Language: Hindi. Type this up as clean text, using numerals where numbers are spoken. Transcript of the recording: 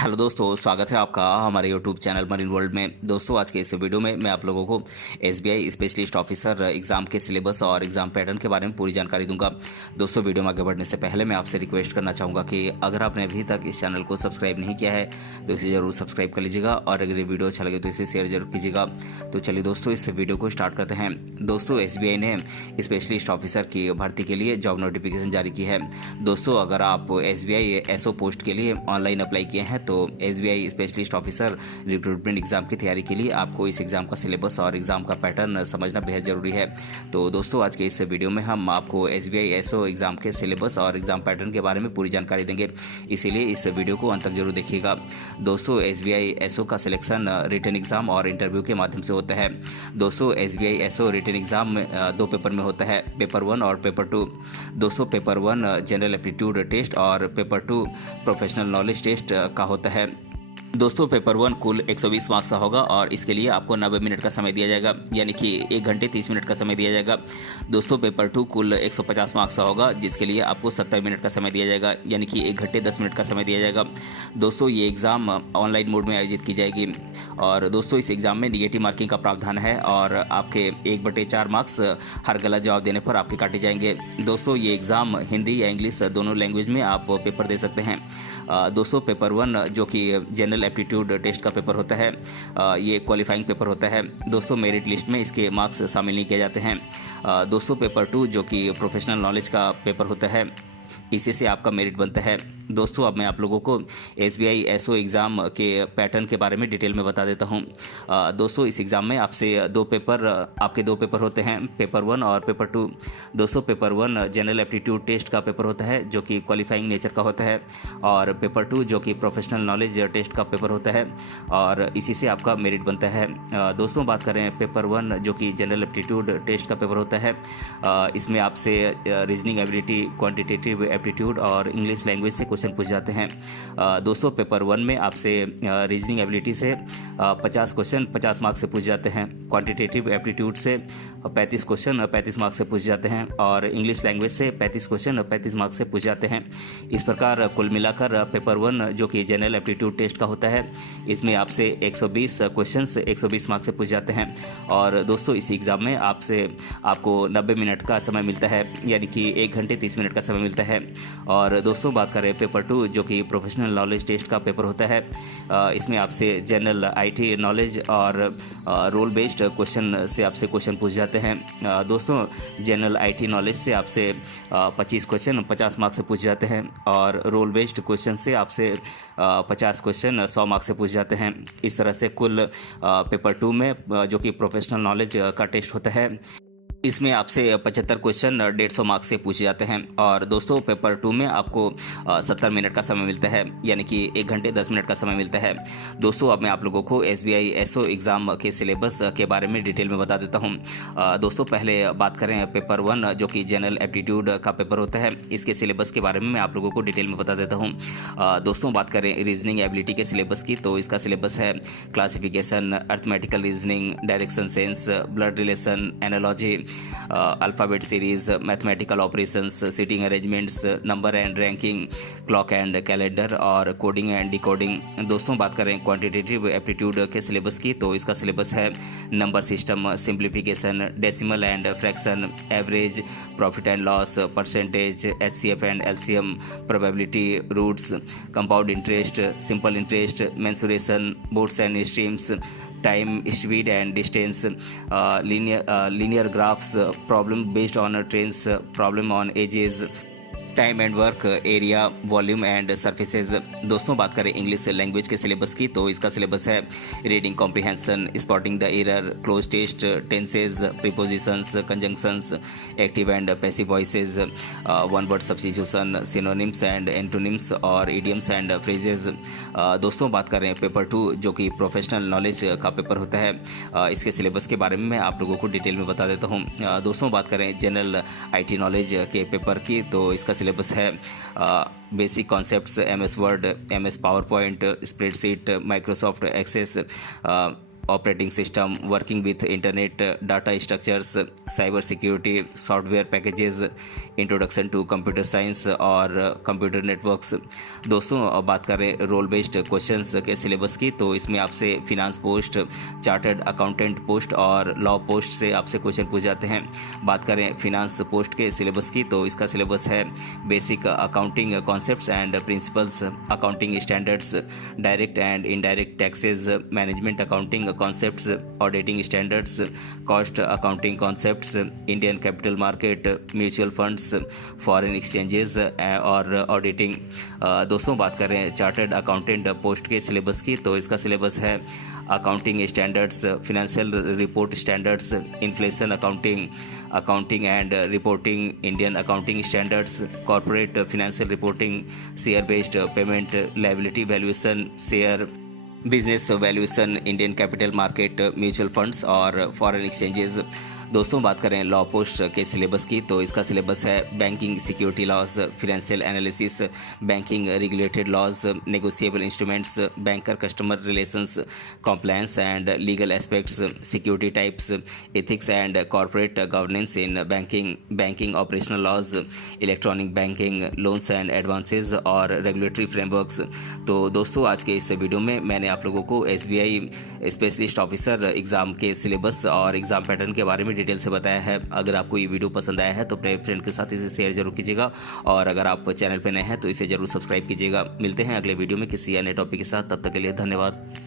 हेलो दोस्तों, स्वागत है आपका हमारे यूट्यूब चैनल मरीन वर्ल्ड में। दोस्तों, आज के इस वीडियो में मैं आप लोगों को एसबीआई स्पेशलिस्ट ऑफिसर एग्ज़ाम के सिलेबस और एग्ज़ाम पैटर्न के बारे में पूरी जानकारी दूंगा। दोस्तों, वीडियो में आगे बढ़ने से पहले मैं आपसे रिक्वेस्ट करना चाहूँगा कि अगर आपने अभी तक इस चैनल को सब्सक्राइब नहीं किया है तो इसे ज़रूर सब्सक्राइब कर लीजिएगा और अगर ये वीडियो अच्छा लगे तो इसे शेयर जरूर कीजिएगा। तो चलिए दोस्तों, इस वीडियो को स्टार्ट करते हैं। दोस्तों, एसबीआई ने स्पेशलिस्ट ऑफिसर की भर्ती के लिए जॉब नोटिफिकेशन जारी की है। दोस्तों, अगर आप एसबीआई एसओ पोस्ट के लिए ऑनलाइन अप्लाई किए हैं तो SBI specialist officer recruitment exam की तैयारी के लिए आपको इस एग्जाम का सिलेबस और एग्जाम का पैटर्न समझना बेहद जरूरी है। तो दोस्तों, आज के इस वीडियो में हम आपको एसबीआई एसओ एग्जाम के सिलेबस और एग्जाम पैटर्न के बारे में पूरी जानकारी देंगे, इसीलिए इस वीडियो को अंत तक जरूर देखिएगा। दोस्तों, एसबीआई एसओ का सिलेक्शन रिटन एग्जाम और इंटरव्यू के माध्यम से होता है। दोस्तों, एसबीआई एसओ रिटन एग्जाम दो पेपर में होता है, पेपर 1 और पेपर 2। दोस्तों, पेपर 1 जनरल एप्टीट्यूड टेस्ट और पेपर 2 प्रोफेशनल नॉलेज टेस्ट का होता है। दोस्तों, पेपर 1 कुल 120 मार्क्स का होगा और इसके लिए आपको 90 मिनट का समय दिया जाएगा, यानी कि 1 घंटे 30 मिनट का समय दिया जाएगा। दोस्तों, पेपर 2 कुल 150 मार्क्स का होगा जिसके लिए आपको 70 मिनट का समय दिया जाएगा, यानी कि 1 घंटे 10 मिनट का समय दिया जाएगा। दोस्तों, ये एग्ज़ाम ऑनलाइन मोड में आयोजित की जाएगी और दोस्तों, इस एग्ज़ाम में निगेटिव मार्किंग का प्रावधान है और आपके 1/4 मार्क्स हर गलत जवाब देने पर आपके काटे जाएंगे। दोस्तों, ये एग्ज़ाम हिंदी या इंग्लिश दोनों लैंग्वेज में आप पेपर दे सकते हैं। दोस्तों, पेपर 1 जो कि जनरल एप्टीट्यूड टेस्ट का पेपर होता है, ये क्वालिफाइंग पेपर होता है। दोस्तों, मेरिट लिस्ट में इसके मार्क्स शामिल नहीं किए जाते हैं। दोस्तों, पेपर 2 जो कि प्रोफेशनल नॉलेज का पेपर होता है, इसी से आपका मेरिट बनता है। दोस्तों, अब मैं आप लोगों को एसबीआई एसओ एग्ज़ाम के पैटर्न के बारे में डिटेल में बता देता हूं। दोस्तों, इस एग्ज़ाम में आपके दो पेपर होते हैं, पेपर 1 और पेपर 2। दोस्तों, पेपर 1 जनरल एप्टीट्यूड टेस्ट का पेपर होता है जो कि क्वालिफाइंग नेचर का होता है और पेपर 2 जो कि प्रोफेशनल नॉलेज टेस्ट का पेपर होता है और इसी से आपका मेरिट बनता है। दोस्तों, बात करें पेपर 1 जो कि जनरल एप्टीट्यूड टेस्ट का पेपर होता है, इसमें आपसे रीजनिंग एबिलिटी, क्वान्टिटेटिव एप्टीट्यूड और इंग्लिश लैंग्वेज से क्वेश्चन पूछ जाते हैं। दोस्तों, पेपर 1 में आपसे रीजनिंग एबिलिटी से 50 क्वेश्चन 50 मार्क्स से पूछ जाते हैं, क्वांटिटेटिव एप्टीट्यूड से 35 क्वेश्चन 35 मार्क्स से पूछ जाते हैं और इंग्लिश लैंग्वेज से 35 क्वेश्चन 35 मार्क्स से पूछ जाते हैं। इस प्रकार कुल मिलाकर पेपर 1 जो कि जनरल एप्टीट्यूड टेस्ट का होता है, इसमें आपसे 120 क्वेश्चन 120 मार्क्स से पूछ जाते हैं और दोस्तों, इस एग्ज़ाम में आपको 90 मिनट का समय मिलता है, यानी कि 1 घंटे 30 मिनट का समय मिलता है। और दोस्तों, बात करें पेपर 2 जो कि प्रोफेशनल नॉलेज टेस्ट का पेपर होता है, इसमें आपसे जनरल आईटी नॉलेज और रोल बेस्ड क्वेश्चन से आपसे क्वेश्चन पूछ जाते हैं। दोस्तों, जनरल आईटी नॉलेज से आपसे 25 क्वेश्चन 50 मार्क्स से पूछ जाते हैं और रोल बेस्ड क्वेश्चन से आपसे 50 क्वेश्चन 100 मार्क्स से पूछ जाते हैं। इस तरह से कुल पेपर 2 में जो कि प्रोफेशनल नॉलेज का टेस्ट होता है, इसमें आपसे 75 क्वेश्चन 150 मार्क्स से पूछे जाते हैं और दोस्तों, पेपर 2 में आपको 70 मिनट का समय मिलता है, यानी कि 1 घंटे 10 मिनट का समय मिलता है। दोस्तों, अब मैं आप लोगों को एसबीआई एसओ एग्ज़ाम के सिलेबस के बारे में डिटेल में बता देता हूं। दोस्तों, पहले बात करें पेपर 1 जो कि जनरल एप्टीट्यूड का पेपर होता है, इसके सिलेबस के बारे में मैं आप लोगों को डिटेल में बता देता हूँ। दोस्तों, बात करें रीजनिंग एबिलिटी के सिलेबस की, तो इसका सिलेबस है classification, arithmetical reasoning, direction sense, blood relation, analogy, alphabet series, mathematical operations, seating arrangements, number and ranking, clock and calendar और कोडिंग एंड डिकोडिंग। दोस्तों, बात करें क्वांटिटेटिव एप्टीट्यूड के सिलेबस की, तो इसका सिलेबस है number system, simplification, decimal and fraction, average, profit and loss, percentage, HCF and LCM, probability, roots, compound interest, simple interest, mensuration, boats and streams, time, speed and distance, linear graphs, problem based on trains, problem on edges, time and work, area, volume and surfaces. दोस्तों, बात करें इंग्लिश लैंग्वेज के सिलेबस की, तो इसका सिलेबस है reading comprehension, spotting the error, cloze test, tenses, prepositions, conjunctions, active and passive voices, one word substitution, synonyms and antonyms और इडियम्स एंड फ्रेजेज। दोस्तों, बात करें पेपर 2 जो कि प्रोफेशनल नॉलेज का पेपर होता है, इसके सिलेबस के बारे में मैं आप लोगों को डिटेल में बता देता हूँ। दोस्तों, बात करें जनरल आईटी नॉलेज के पेपर की, तो इसका सिलेबस है basic concepts, MS Word, MS PowerPoint, spreadsheet, Microsoft Access, operating system, working with internet, data structures, cyber security, software packages, introduction to computer science और कंप्यूटर नेटवर्क्स। दोस्तों अब बात करें रोल बेस्ड क्वेश्चंस के सिलेबस की, तो इसमें आपसे finance post, chartered accountant post और लॉ पोस्ट से आपसे क्वेश्चन पूछ जाते हैं। बात करें फिनांस पोस्ट के सिलेबस की, तो इसका सिलेबस है basic accounting concepts and principles, accounting standards, direct and indirect taxes, management accounting concepts, auditing standards, cost accounting concepts, Indian capital market, mutual funds, foreign exchanges और ऑडिटिंग। दोस्तों बात करें चार्टर्ड अकाउंटेंट पोस्ट के सिलेबस की, तो इसका सिलेबस है accounting standards, financial report standards, inflation accounting, accounting and reporting, Indian accounting standards, corporate financial reporting, share based payment, liability valuation, share business valuation, Indian capital market, mutual funds और फॉरेन एक्सचेंजेस। दोस्तों बात करें लॉ पोस्ट के सिलेबस की, तो इसका सिलेबस है banking security laws, financial analysis, banking regulated laws, negotiable instruments, banker customer relations, compliance and legal aspects, security types, ethics and corporate governance in banking, banking operational laws, electronic banking, loans and advances और रेगुलेटरी फ्रेमवर्क्स। तो दोस्तों आज के इस वीडियो में मैंने आप लोगों को SBI स्पेशलिस्ट ऑफिसर एग्ज़ाम के सिलेबस और एग्ज़ाम पैटर्न के बारे में डिटेल से बताया है। अगर आपको ये वीडियो पसंद आया है तो अपने फ्रेंड के साथ इसे शेयर जरूर कीजिएगा और अगर आप चैनल पर नए हैं तो इसे जरूर सब्सक्राइब कीजिएगा। मिलते हैं अगले वीडियो में किसी अन्य टॉपिक के साथ, तब तक के लिए धन्यवाद।